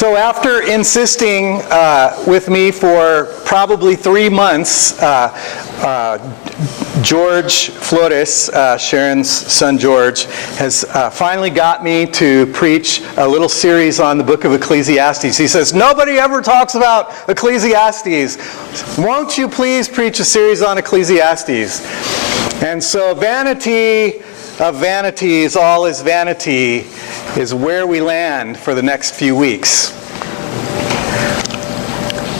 So after insisting with me for probably 3 months, George Flores, Sharon's son George, has finally got me to preach a little series on the book of Ecclesiastes. He says, nobody ever talks about Ecclesiastes. Won't you please preach a series on Ecclesiastes? And so Vanity of vanities, all is vanity, is where we land for the next few weeks.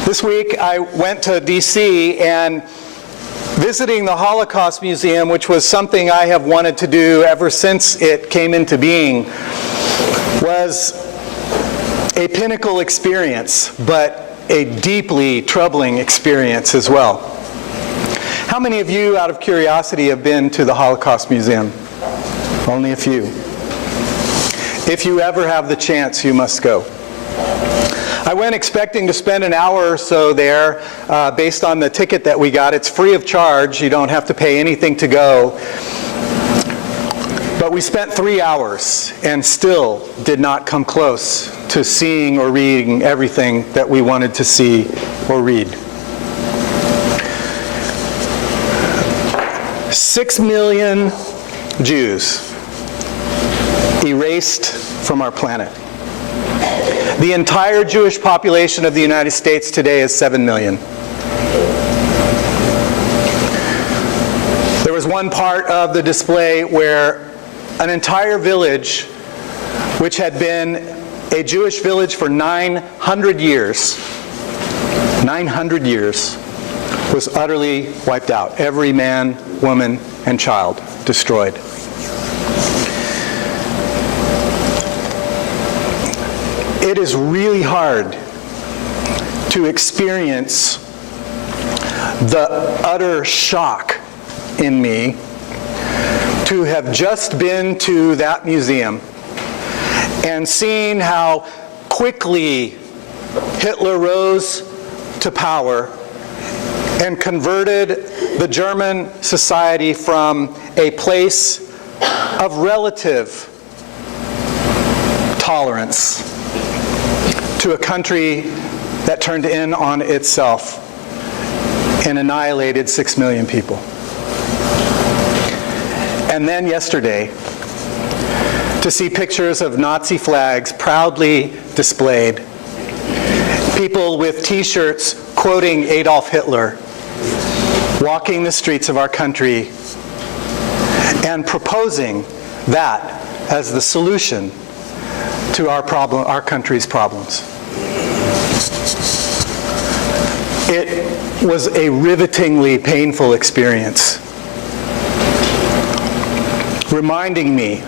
This week I went to D.C. and visiting the Holocaust Museum, which was something I have wanted to do ever since it came into being, was a pinnacle experience, but a deeply troubling experience as well. How many of you, out of curiosity, have been to the Holocaust Museum? Only a few. If you ever have the chance, you must go. I went expecting to spend an hour or so there based on the ticket that we got. It's free of charge. You don't have to pay anything to go. But we spent 3 hours and still did not come close to seeing or reading everything that we wanted to see or read. 6 million Jews erased from our planet. The entire Jewish population of the United States today is 7 million. There was one part of the display where an entire village, which had been a Jewish village for 900 years, was utterly wiped out. Every man, woman, and child destroyed. It is really hard to experience the utter shock in me to have just been to that museum and seen how quickly Hitler rose to power and converted the German society from a place of relative tolerance to a country that turned in on itself and annihilated 6 million people. And then yesterday, to see pictures of Nazi flags proudly displayed, people with t-shirts quoting Adolf Hitler, walking the streets of our country and proposing that as the solution to our country's problems. It was a rivetingly painful experience, reminding me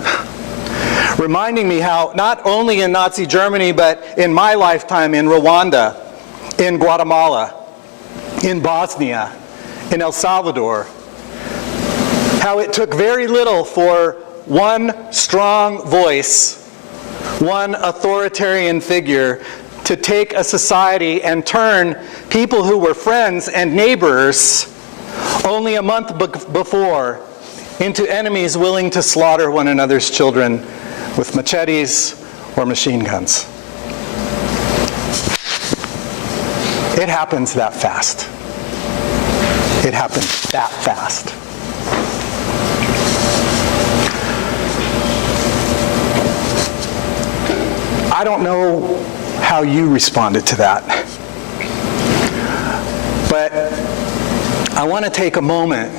how not only in Nazi Germany, but in my lifetime in Rwanda, in Guatemala, in Bosnia, in El Salvador, how it took very little for one strong voice, one authoritarian figure, to take a society and turn people who were friends and neighbors only a month before into enemies willing to slaughter one another's children with machetes or machine guns. It happens that fast. It happened that fast. I don't know how you responded to that, but I want to take a moment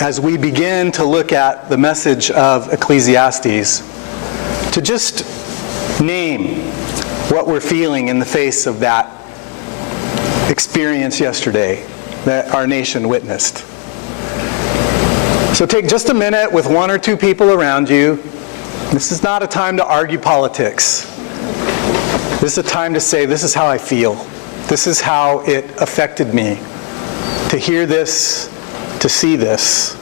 as we begin to look at the message of Ecclesiastes to just name what we're feeling in the face of that experience yesterday that our nation witnessed. So take just a minute with 1 or 2 people around you. This is not a time to argue politics. This is a time to say, this is how I feel. This is how it affected me to hear this, to see this.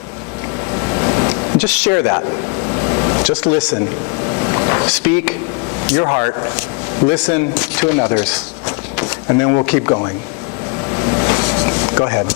And just share that. Just listen. Speak your heart. Listen to another's. And then we'll keep going. Go ahead.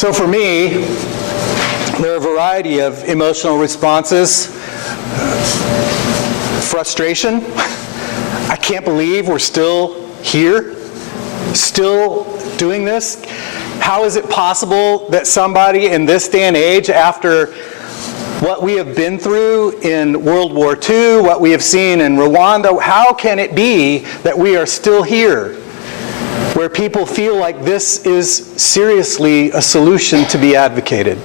So for me, there are a variety of emotional responses. Frustration. I can't believe we're still here, still doing this. How is it possible that somebody in this day and age, after what we have been through in World War II, what we have seen in Rwanda, how can it be that we are still here, where people feel like this is seriously a solution to be advocated?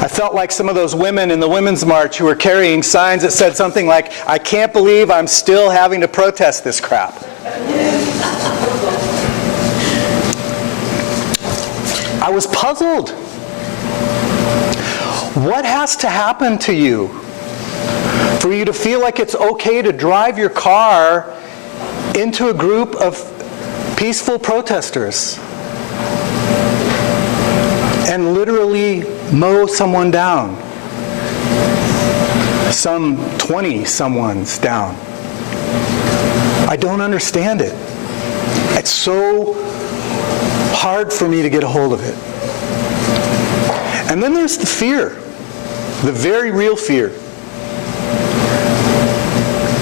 I felt like some of those women in the Women's March who were carrying signs that said something like, "I can't believe I'm still having to protest this crap." I was puzzled. What has to happen to you for you to feel like it's okay to drive your car into a group of peaceful protesters and literally mow someone down? Some 20 someone's down. I don't understand it. It's so hard for me to get a hold of it. And then there's the fear, the very real fear,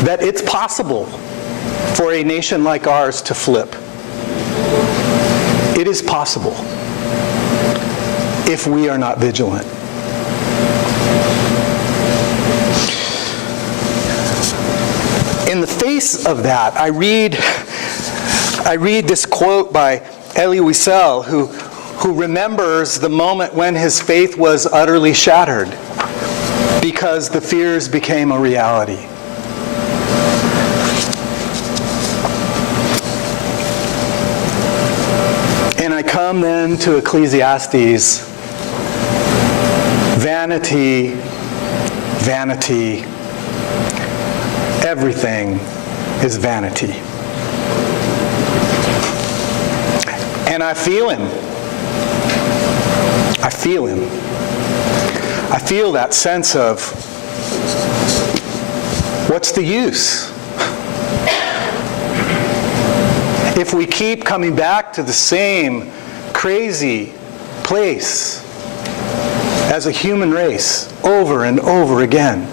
that it's possible for a nation like ours to flip. It is possible if we are not vigilant. In the face of that, I read this quote by Elie Wiesel, who remembers the moment when his faith was utterly shattered because the fears became a reality. And I come then to Ecclesiastes. Vanity, vanity, everything is vanity. And I feel him. I feel him. I feel that sense of, what's the use? If we keep coming back to the same crazy place as a human race over and over again,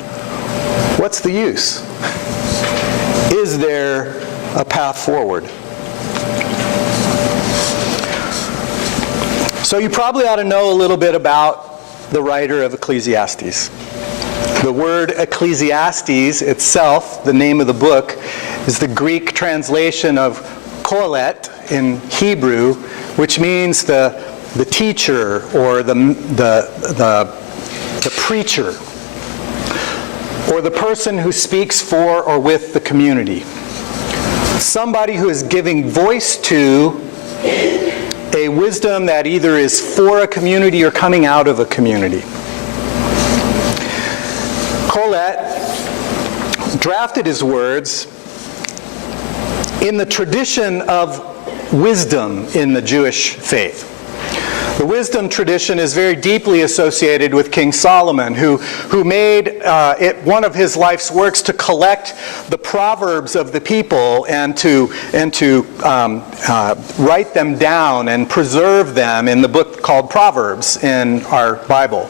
what's the use? Is there a path forward? So you probably ought to know a little bit about the writer of Ecclesiastes. The word Ecclesiastes itself, the name of the book, is the Greek translation of kohelet in Hebrew, which means the teacher or the preacher, or the person who speaks for or with the community. Somebody who is giving voice to a wisdom that either is for a community or coming out of a community. Kohelet drafted his words in the tradition of wisdom in the Jewish faith. The wisdom tradition is very deeply associated with King Solomon, who made it one of his life's works to collect the proverbs of the people and to write them down and preserve them in the book called Proverbs in our Bible.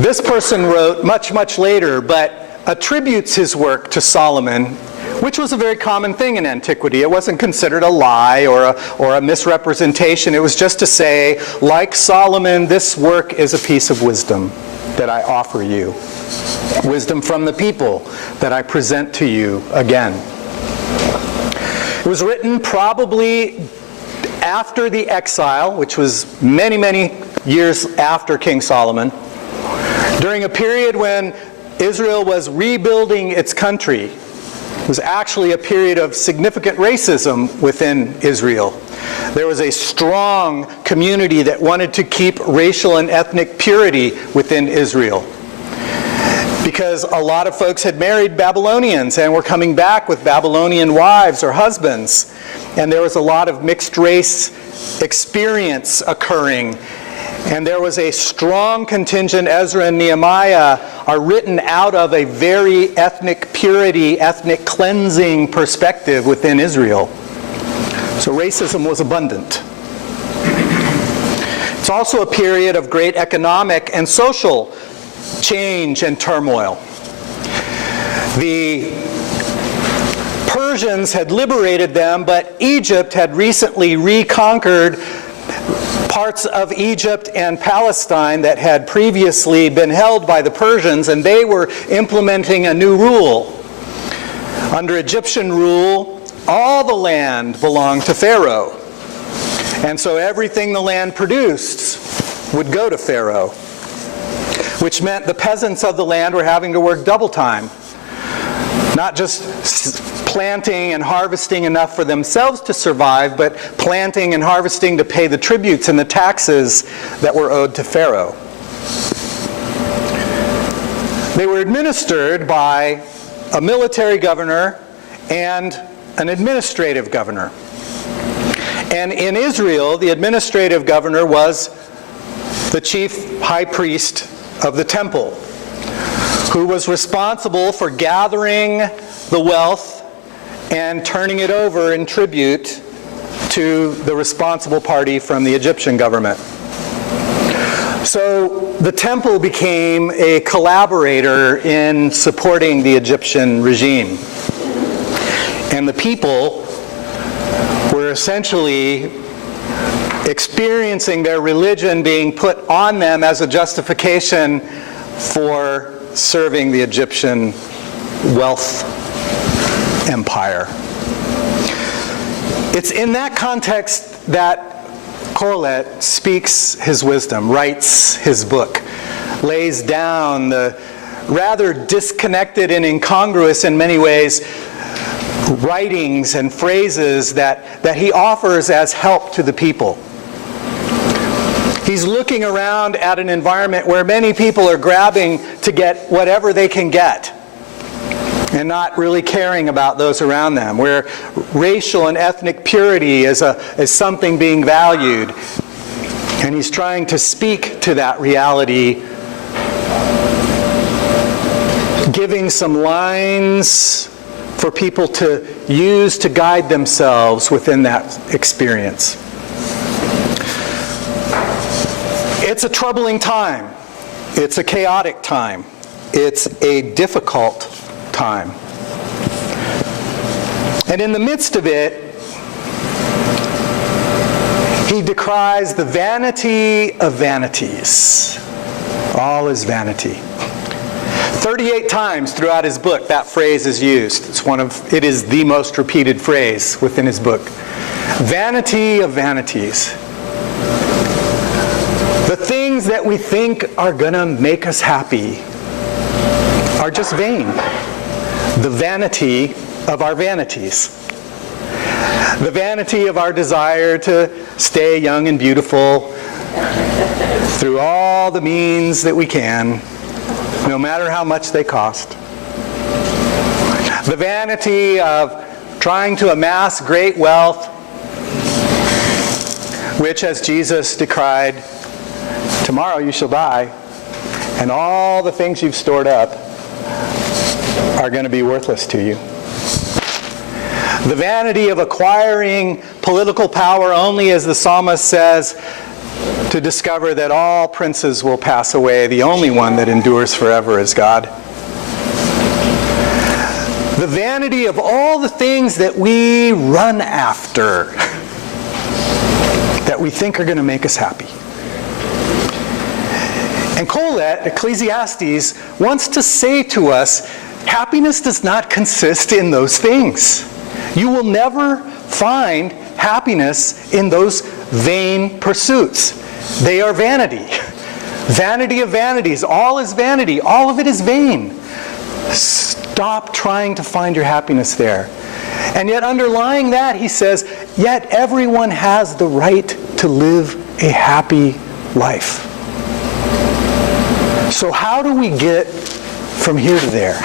This person wrote much, much later, but attributes his work to Solomon, which was a very common thing in antiquity. It wasn't considered a lie or a misrepresentation. It was just to say, like Solomon, this work is a piece of wisdom that I offer you. Wisdom from the people that I present to you again. It was written probably after the exile, which was many, many years after King Solomon, during a period when Israel was rebuilding its country. It was actually a period of significant racism within Israel. There was a strong community that wanted to keep racial and ethnic purity within Israel, because a lot of folks had married Babylonians and were coming back with Babylonian wives or husbands, and there was a lot of mixed race experience occurring. And there was a strong contingent. Ezra and Nehemiah are written out of a very ethnic purity, ethnic cleansing perspective within Israel. So racism was abundant. It's also a period of great economic and social change and turmoil. The Persians had liberated them, but Egypt had recently reconquered parts of Egypt and Palestine that had previously been held by the Persians, and they were implementing a new rule. Under Egyptian rule, all the land belonged to Pharaoh. And so everything the land produced would go to Pharaoh, which meant the peasants of the land were having to work double time. Not just planting and harvesting enough for themselves to survive, but planting and harvesting to pay the tributes and the taxes that were owed to Pharaoh. They were administered by a military governor and an administrative governor. And in Israel, the administrative governor was the chief high priest of the temple, who was responsible for gathering the wealth and turning it over in tribute to the responsible party from the Egyptian government. So the temple became a collaborator in supporting the Egyptian regime. And the people were essentially experiencing their religion being put on them as a justification for serving the Egyptian wealth empire. It's in that context that Kohelet speaks his wisdom, writes his book, lays down the rather disconnected and incongruous in many ways writings and phrases that he offers as help to the people. He's looking around at an environment where many people are grabbing to get whatever they can get and not really caring about those around them, where racial and ethnic purity is something being valued. And he's trying to speak to that reality, giving some lines for people to use to guide themselves within that experience. It's a troubling time. It's a chaotic time. It's a difficult time. And in the midst of it, he decries the vanity of vanities. All is vanity. 38 times throughout his book that phrase is used. It is the most repeated phrase within his book. Vanity of vanities. The things that we think are going to make us happy are just vain. The vanity of our vanities. The vanity of our desire to stay young and beautiful through all the means that we can, no matter how much they cost. The vanity of trying to amass great wealth, which, as Jesus decried, tomorrow you shall die, and all the things you've stored up are going to be worthless to you. The vanity of acquiring political power only, as the psalmist says, to discover that all princes will pass away. The only one that endures forever is God. The vanity of all the things that we run after, that we think are going to make us happy. And Kohelet, Ecclesiastes, wants to say to us, happiness does not consist in those things. You will never find happiness in those vain pursuits. They are vanity. Vanity of vanities. All is vanity. All of it is vain. Stop trying to find your happiness there. And yet underlying that, he says, yet everyone has the right to live a happy life. So how do we get from here to there?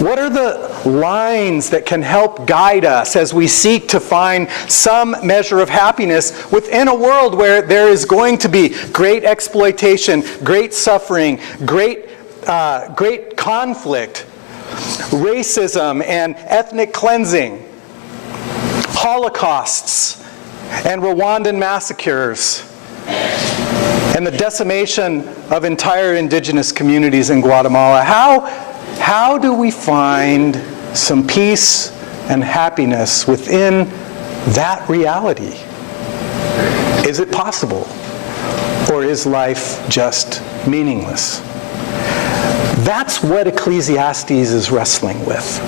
What are the lines that can help guide us as we seek to find some measure of happiness within a world where there is going to be great exploitation, great suffering, great conflict, racism and ethnic cleansing, holocausts and Rwandan massacres, and the decimation of entire indigenous communities in Guatemala. How do we find some peace and happiness within that reality? Is it possible? Or is life just meaningless? That's what Ecclesiastes is wrestling with.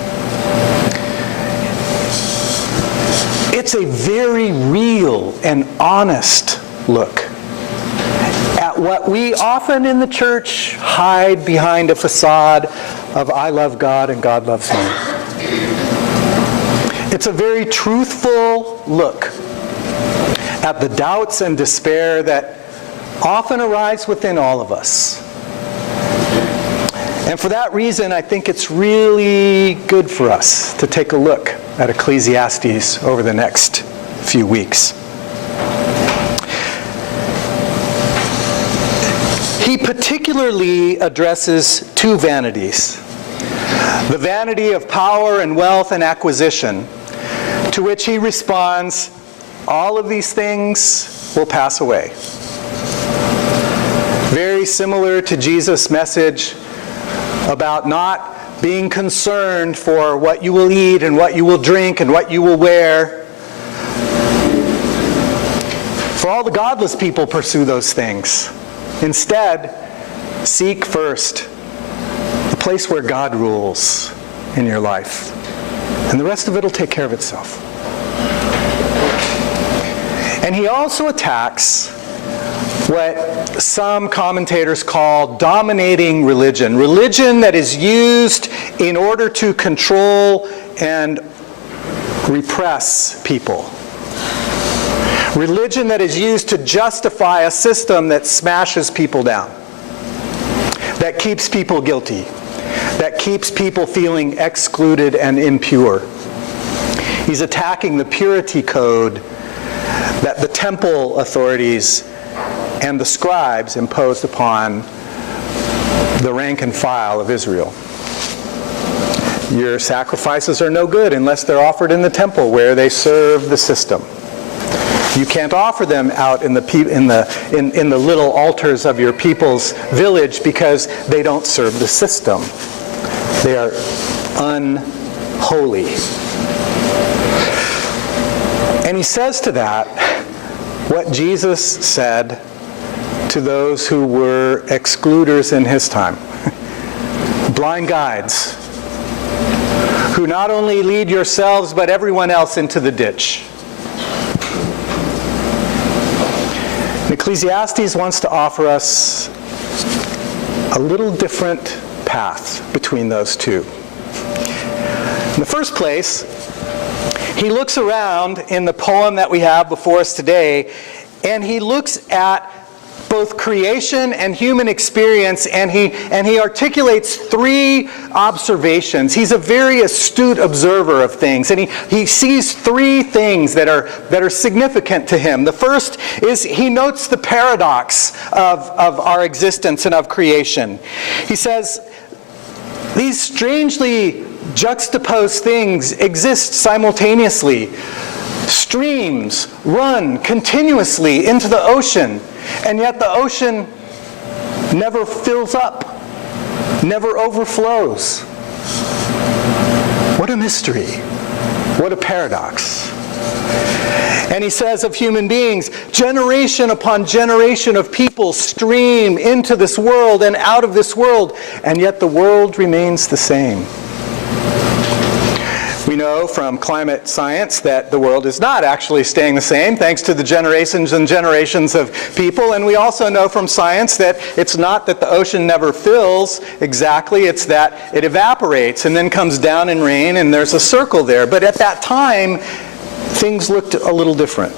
It's a very real and honest look at what we often in the church hide behind a facade of I love God and God loves me. It's a very truthful look at the doubts and despair that often arise within all of us. And for that reason, I think it's really good for us to take a look at Ecclesiastes over the next few weeks. He particularly addresses two vanities. The vanity of power and wealth and acquisition, to which he responds, all of these things will pass away. Very similar to Jesus' message about not being concerned for what you will eat and what you will drink and what you will wear. For all the godless people pursue those things. Instead, seek first the place where God rules in your life. And the rest of it will take care of itself. And he also attacks what some commentators call dominating religion. Religion that is used in order to control and repress people. Religion that is used to justify a system that smashes people down. That keeps people guilty. That keeps people feeling excluded and impure. He's attacking the purity code that the temple authorities and the scribes imposed upon the rank and file of Israel. Your sacrifices are no good unless they're offered in the temple where they serve the system. You can't offer them out in the little altars of your people's village because they don't serve the system. They are unholy. And he says to that what Jesus said to those who were excluders in his time. Blind guides who not only lead yourselves but everyone else into the ditch. Ecclesiastes wants to offer us a little different path between those two. In the first place, he looks around in the poem that we have before us today, and he looks at both creation and human experience, and he articulates three observations. He's a very astute observer of things, and he sees three things that are significant to him. The first is he notes the paradox of our existence and of creation. He says, these strangely juxtaposed things exist simultaneously. Streams run continuously into the ocean, and yet the ocean never fills up, never overflows. What a mystery. What a paradox. And he says of human beings, generation upon generation of people stream into this world and out of this world, and yet the world remains the same. We know from climate science that the world is not actually staying the same thanks to the generations and generations of people. And we also know from science that it's not that the ocean never fills exactly, it's that it evaporates and then comes down in rain and there's a circle there. But at that time, things looked a little different.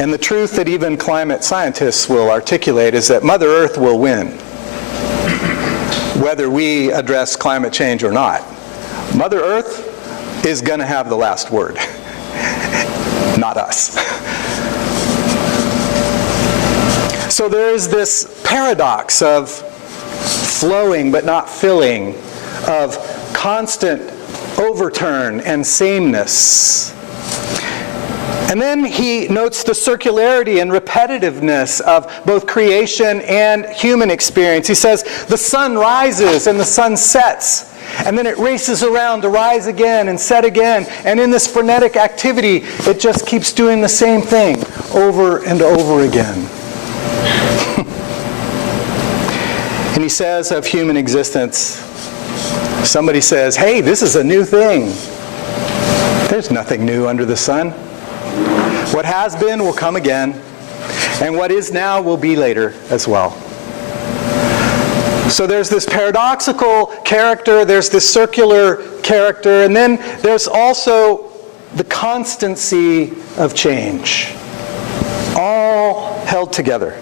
And the truth that even climate scientists will articulate is that Mother Earth will win, whether we address climate change or not. Mother Earth is going to have the last word, not us. So there is this paradox of flowing but not filling, of constant overturn and sameness. And then he notes the circularity and repetitiveness of both creation and human experience. He says, the sun rises and the sun sets, and then it races around to rise again and set again. And in this frenetic activity, it just keeps doing the same thing over and over again. And he says of human existence, somebody says, hey, this is a new thing. There's nothing new under the sun. What has been will come again, and what is now will be later as well. So there's this paradoxical character, there's this circular character, and then there's also the constancy of change, all held together.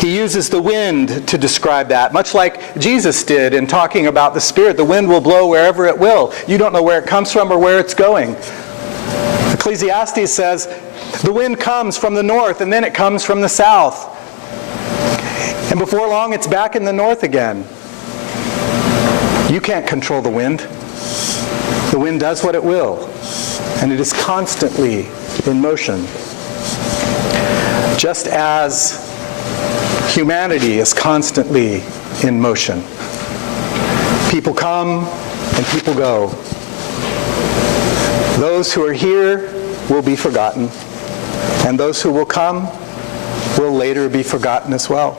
He uses the wind to describe that, much like Jesus did in talking about the Spirit. The wind will blow wherever it will. You don't know where it comes from or where it's going. Ecclesiastes says, the wind comes from the north and then it comes from the south. And before long, it's back in the north again. You can't control the wind. The wind does what it will, and it is constantly in motion. Just as humanity is constantly in motion. People come and people go. Those who are here will be forgotten, and those who will come will later be forgotten as well.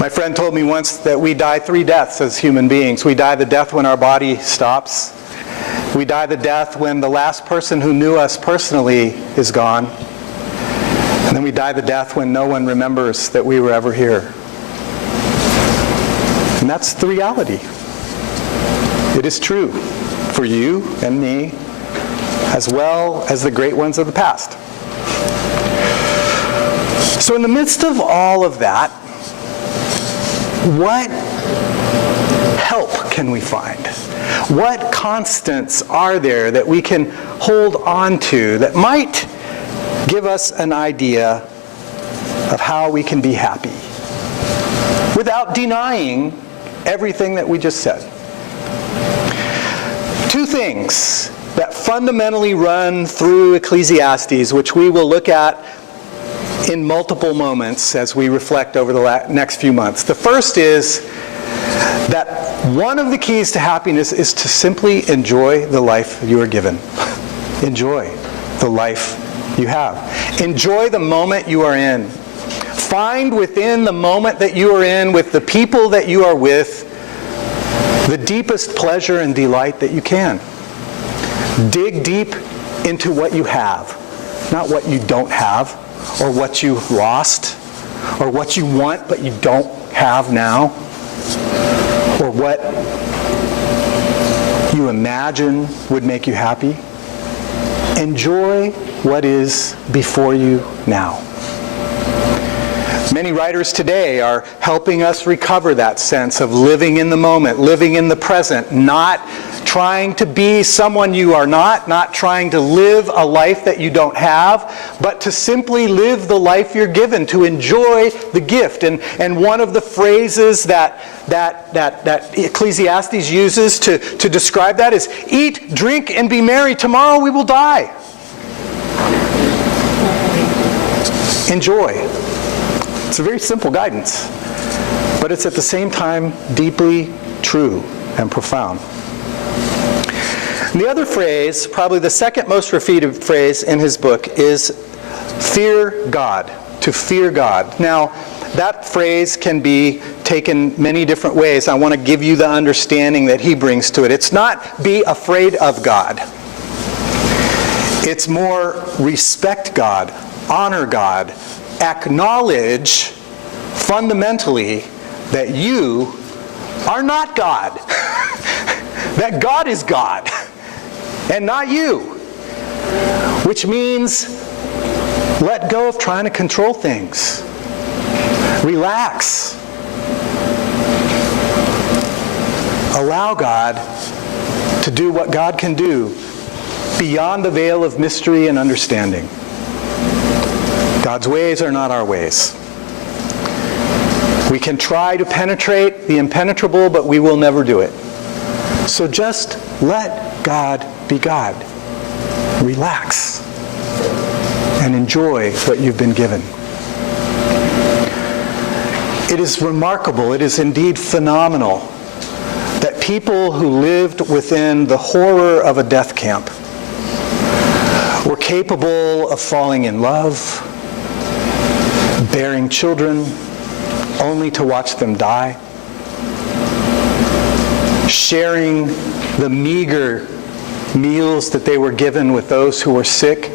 My friend told me once that we die 3 deaths as human beings. We die the death when our body stops. We die the death when the last person who knew us personally is gone. And then we die the death when no one remembers that we were ever here. And that's the reality. It is true for you and me, as well as the great ones of the past. So in the midst of all of that, what help can we find? What constants are there that we can hold on to that might give us an idea of how we can be happy without denying everything that we just said? 2 things that fundamentally run through Ecclesiastes, which we will look at in multiple moments as we reflect over the next few months. The first is that one of the keys to happiness is to simply enjoy the life you are given. Enjoy the life you have. Enjoy the moment you are in. Find within the moment that you are in, with the people that you are with, the deepest pleasure and delight that you can. Dig deep into what you have, not what you don't have, or what you lost, or what you want but you don't have now, or what you imagine would make you happy. Enjoy what is before you now. Many writers today are helping us recover that sense of living in the moment, living in the present, not trying to be someone you are not trying to live a life that you don't have, but to simply live the life you're given, to enjoy the gift. And one of the phrases that Ecclesiastes uses to describe that is, eat, drink, and be merry. Tomorrow we will die. Enjoy. It's a very simple guidance, but it's at the same time deeply true and profound. And the other phrase, probably the second most repeated phrase in his book, is fear God, to fear God. Now, that phrase can be taken many different ways. I want to give you the understanding that he brings to it. It's not be afraid of God. It's more respect God, honor God, acknowledge fundamentally that you are not God. That God is God and not you. Which means let go of trying to control things. Relax. Allow God to do what God can do beyond the veil of mystery and understanding. God's ways are not our ways. We can try to penetrate the impenetrable, but we will never do it. So just let God be God. Relax and enjoy what you've been given. It is remarkable, it is indeed phenomenal, that people who lived within the horror of a death camp were capable of falling in love, bearing children, only to watch them die, sharing the meager meals that they were given with those who were sick,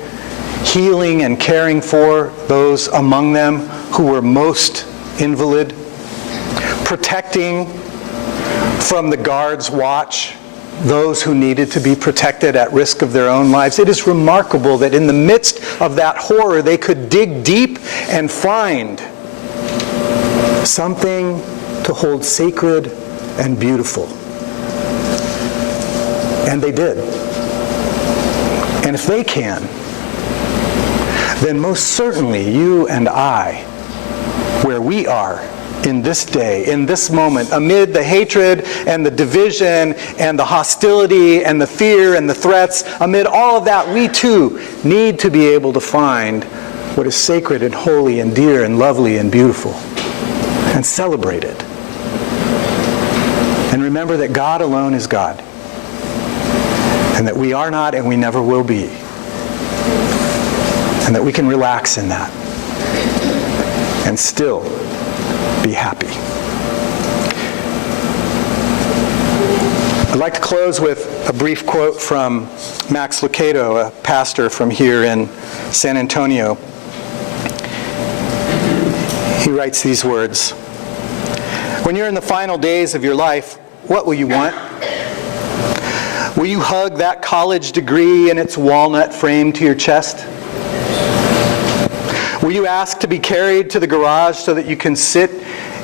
healing and caring for those among them who were most invalid, protecting from the guards' watch those who needed to be protected at risk of their own lives. It is remarkable that in the midst of that horror, they could dig deep and find something to hold sacred and beautiful. And they did. And if they can, then most certainly you and I, where we are in this day, in this moment, amid the hatred and the division and the hostility and the fear and the threats, amid all of that, we too need to be able to find what is sacred and holy and dear and lovely and beautiful and celebrate it. And remember that God alone is God, and that we are not and we never will be, and that we can relax in that and still be happy. I'd like to close with a brief quote from Max Lucado, a pastor from here in San Antonio. He writes these words: "When you're in the final days of your life, what will you want? Will you hug that college degree in its walnut frame to your chest? Will you ask to be carried to the garage so that you can sit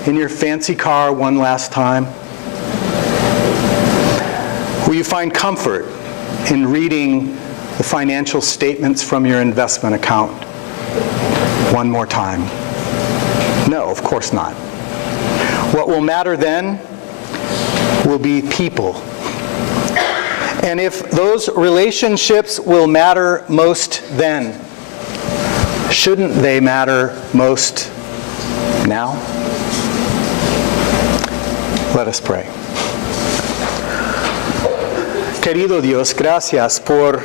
in your fancy car one last time? Will you find comfort in reading the financial statements from your investment account one more time? No, of course not. What will matter then will be people. And if those relationships will matter most then, shouldn't they matter most now?" Let us pray. Querido Dios, gracias por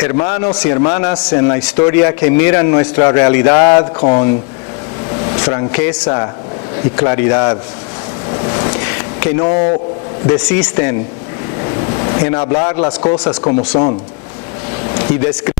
hermanos y hermanas en la historia que miran nuestra realidad con franqueza y claridad, que no desisten en hablar las cosas como son y describir